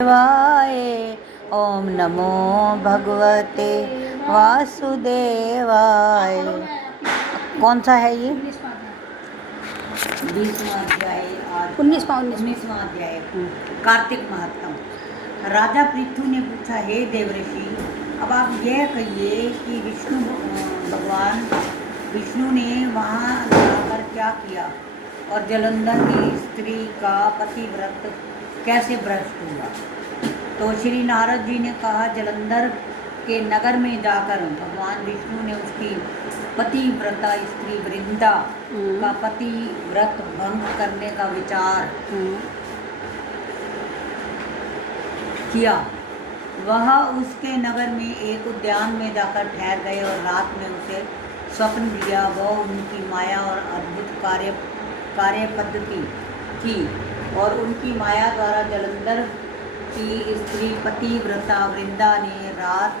वाय ओम नमो भगवते वासुदेवाय। कौन सा है ये? 20वां अध्याय। 19वां अध्याय कार्तिक महात्म। राजा पृथु ने पूछा, हे देवऋषि, अब आप यह कहिए कि भगवान विष्णु ने वहाँ जाकर क्या किया और जलंधर की स्त्री का पतिव्रत कैसे भ्रष्ट हुआ। तो श्री नारद जी ने कहा, जलंधर के नगर में जाकर भगवान विष्णु ने उसकी पतिव्रता स्त्री वृंदा का पतिव्रत भंग करने का विचार किया। वह उसके नगर में एक उद्यान में जाकर ठहर गए और रात में उसे स्वप्न दिया। वह उनकी माया और अद्भुत कार्य पद्धति थी और उनकी माया द्वारा जलंधर की स्त्री पतिव्रता वृंदा ने रात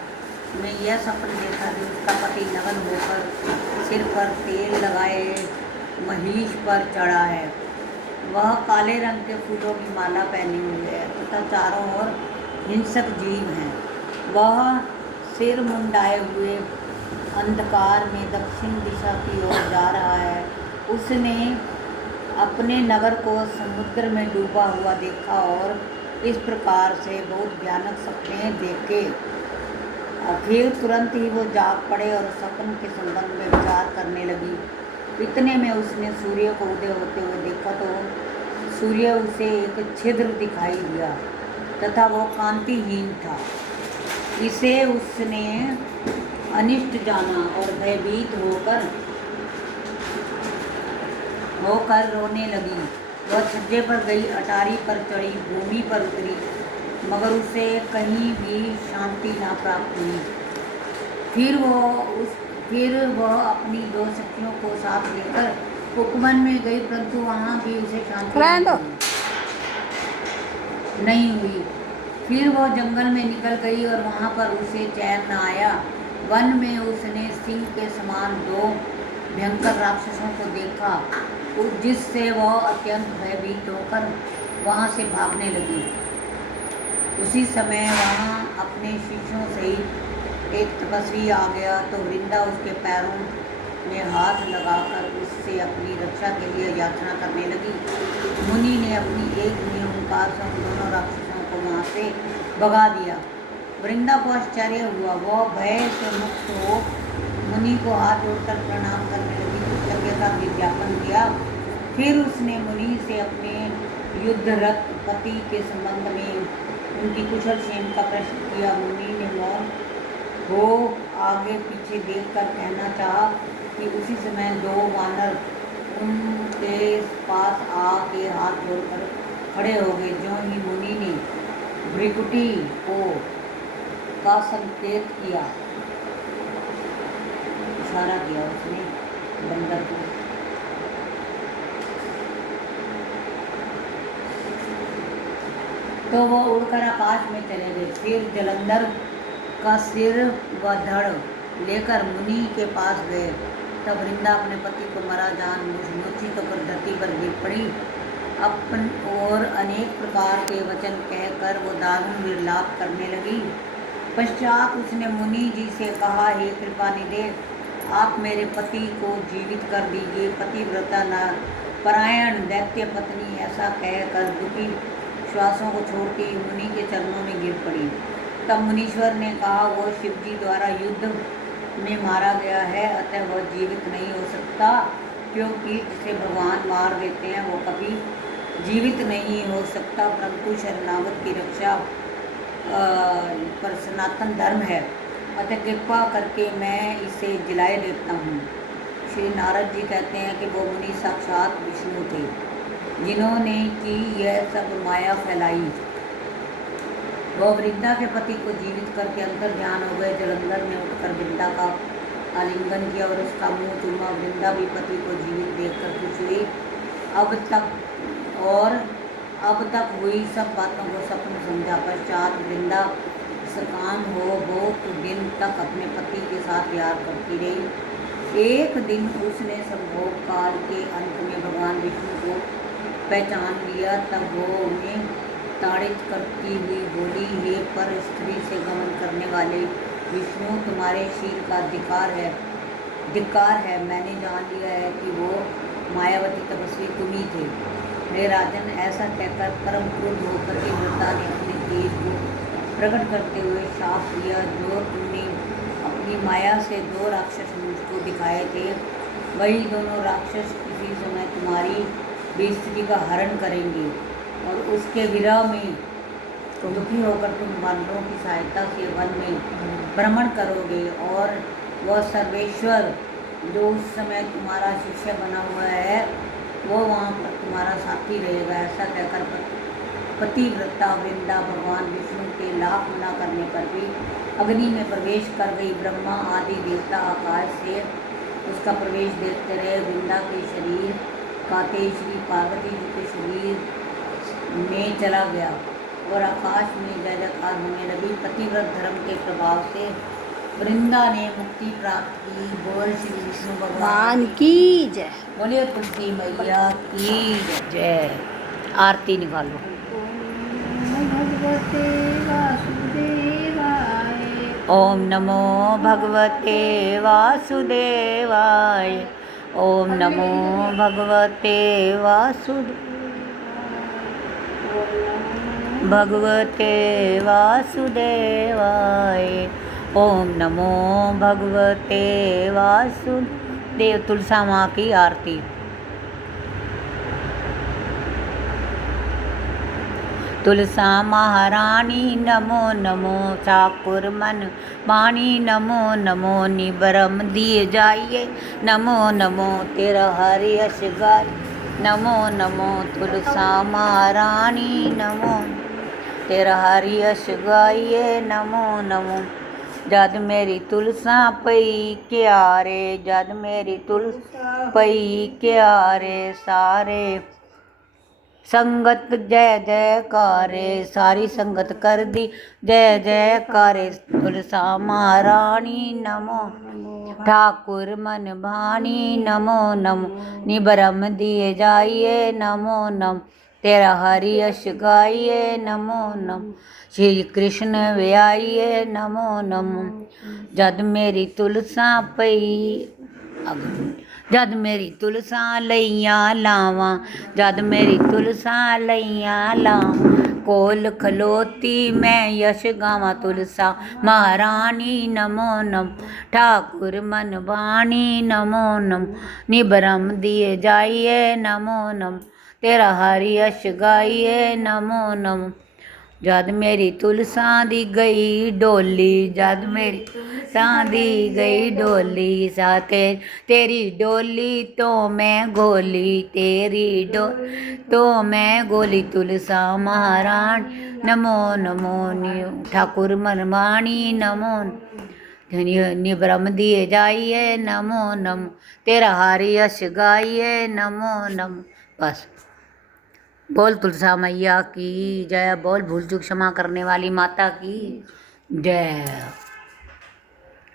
में यह सपन देखा कि उसका पति नग्न होकर सिर पर तेल लगाए महिष पर चढ़ा है। वह काले रंग के फूलों की माला पहने हुए है तथा चारों ओर हिंसक जीव हैं। वह सिर मुंडाए हुए अंधकार में दक्षिण दिशा की ओर जा रहा है। उसने अपने नगर को समुद्र में डूबा हुआ देखा और इस प्रकार से बहुत भयानक सपने देखे। फिर तुरंत ही वो जाग पड़े और सपन के संबंध में विचार करने लगी। इतने में उसने सूर्य को उदय होते हुए देखा तो सूर्य उसे एक छिद्र दिखाई दिया तथा वो कांतिहीन था। इसे उसने अनिष्ट जाना और भयभीत होकर रोने लगी। वह छज्जे पर गई, अटारी पर चढ़ी, भूमि पर उतरी, मगर उसे कहीं भी शांति ना प्राप्त हुई। फिर वह अपनी दो सखियों को साथ लेकर उपवन में गई, परंतु वहाँ भी उसे शांति नहीं हुई। फिर वह जंगल में निकल गई और वहाँ पर उसे चैन न आया। वन में उसने सिंह के समान दो भयंकर राक्षसों को देखा, जिससे वह अत्यंत भयभीत होकर वहाँ से भागने लगी। उसी समय वहाँ अपने शिष्यों सहित एक तपस्वी आ गया तो वृंदा उसके पैरों में हाथ लगाकर उससे अपनी रक्षा के लिए याचना करने लगी। मुनि ने अपनी एक निरंकार से उन दोनों राक्षसों को वहाँ से भगा दिया। वृंदा को आश्चर्य हुआ। वह भय से मुक्त हो मुनि को हाथ जोड़कर प्रणाम करने लगी, कृतज्ञता का ज्ञापन किया। फिर उसने मुनि से अपने युद्धरत पति के संबंध में उनकी कुशल क्षेम का प्रश्न किया। मुनि ने मौन हो आगे पीछे देखकर कहना चाहा कि उसी समय दो वानर उनके पास आके हाथ जोड़कर खड़े हो गए। ज्यों ही मुनि ने भृकुटी का संकेत किया, इशारा किया उसने बंदर को, तो वो उड़कर आकाश में चले गए। फिर जलंधर का सिर व धड़ लेकर मुनि के पास गए। तब वृंदा अपने पति को मरा जान मूर्छित होकर धरती पर गिर पड़ी। अपन और अनेक प्रकार के वचन कहकर वो दारुण विलाप करने लगी। पश्चात उसने मुनि जी से कहा, हे कृपानिधे, आप मेरे पति को जीवित कर दीजिए। पतिव्रता न परायण दैत्य पत्नी ऐसा कहकर दुखी श्वासों को छोड़ती मुनि के चरणों में गिर पड़ी। तब मुनीश्वर ने कहा, वो शिवजी द्वारा युद्ध में मारा गया है, अतः वह जीवित नहीं हो सकता, क्योंकि जिसे भगवान मार देते हैं वो कभी जीवित नहीं हो सकता, परंतु शरणागत की रक्षा पर सनातन धर्म है, अतः कृपा करके मैं इसे जलाए देता हूँ। श्री नारद जी कहते हैं कि वो मुनि साक्षात विष्णु थे, जिन्होंने की यह सब माया फैलाई। वह वृंदा के पति को जीवित करके अंतर ध्यान हो गए। जलंधर ने उठकर वृंदा का आलिंगन किया और उसका मुंह चूमा। वृंदा भी पति को जीवित देखकर खुश हुई। अब तक हुई सब बातों को सपन समझा। पश्चात वृंदा सकाम हो बहुत दिन तक अपने पति के साथ प्यार करती रही। एक दिन उसने संभोग काल के अंत में भगवान विष्णु को पहचान लिया। तब वो उन्हें ताड़ित करती हुई बोली, हे पर स्त्री से गमन करने वाले विष्णु, तुम्हारे शील का धिक्कार है। मैंने जान लिया है कि वो मायावती तपस्वी तुम ही थे। हे राजन, ऐसा कहकर परम क्रुद्ध होकर पतिव्रता ने अपने तेज को प्रकट करते हुए शाप दिया, जो तुमने अपनी माया से 2 राक्षस मुझको दिखाए थे, वही दोनों राक्षस किसी समय तुम्हारी भी स्त्री का हरण करेंगे और उसके विरह में दुखी होकर तुम बानरों की सहायता से वन में भ्रमण करोगे और वह सर्वेश्वर जो उस समय तुम्हारा शिष्य बना हुआ है, वो वहाँ पर तुम्हारा साथी रहेगा। ऐसा कहकर पतिव्रता वृंदा भगवान विष्णु के लाख मना करने पर भी अग्नि में प्रवेश कर गई। ब्रह्मा आदि देवता आकाश से उसका प्रवेश देखते रहे। वृंदा के शरीर का तेज श्री पार्वती जी के शरीर में चला गया और आकाश में जय जयकार होने लगी। पतिव्रत धर्म के प्रभाव से वृंदा ने मुक्ति प्राप्त की। बोल श्री विष्णु भगवान की जय। बोलिए तुलसी मैया की जय। आरती निकालो। ओम नमो भगवते वासुदेवाय। ओम नमो भगवते वासुदेवाय। ओम नमो भगवते वासुदेव। तुलसा माँ की आरती। तुलसा महारानी नमो नमो। ठाकुर मन वाणी नमो नमो। निबरम दिए जाइए नमो नमो। तेरा हरि यश गाय नमो नमो। तुलसा महारानी नमो, तेरा हरि यश गाइए नमो नमो। जद मेरी तुलसा पई क्यारे, जद मेरी तुलसा पई क्यारे, सारे संगत जय जयकारे। सारी संगत कर दी जय जयकारे। तुलसा महारानी नमो। ठाकुर मन भानी नमो नमो। निबरम दिए जाइए नमो नमो। तेरा हरि यश गाइए नमो नमो। श्री कृष्ण व्याइए नमो नमो। जद मेरी तुलसा पई, जद मेरी तुलसा लइयां लावां, जद मेरी तुलसा लइयां लावां। कोल खलोती मैं यश गावां। तुलसा महारानी नमो नमो। ठाकुर मन वाणी नमो नमो। निबरम दिए जाइए नमो नमो। तेरा हरि यश गाइए नमो नमो। जद मेरी तुलसा दी गई डोली, जद मेरी तुलसा दी गई डोली, साथे तेरी डोली तो मैं गोली, तेरी डोली तो मैं गोली। तुलसा महारानी नमो नमो। ठाकुर मनवाणी नमो। निब्रह्म दिए जाइए नमो नमो। तेरा हरि यश गाइए नमो नमो। बस बोल तुलसा मैया की जय। बोल भूल चूक क्षमा करने वाली माता की जय।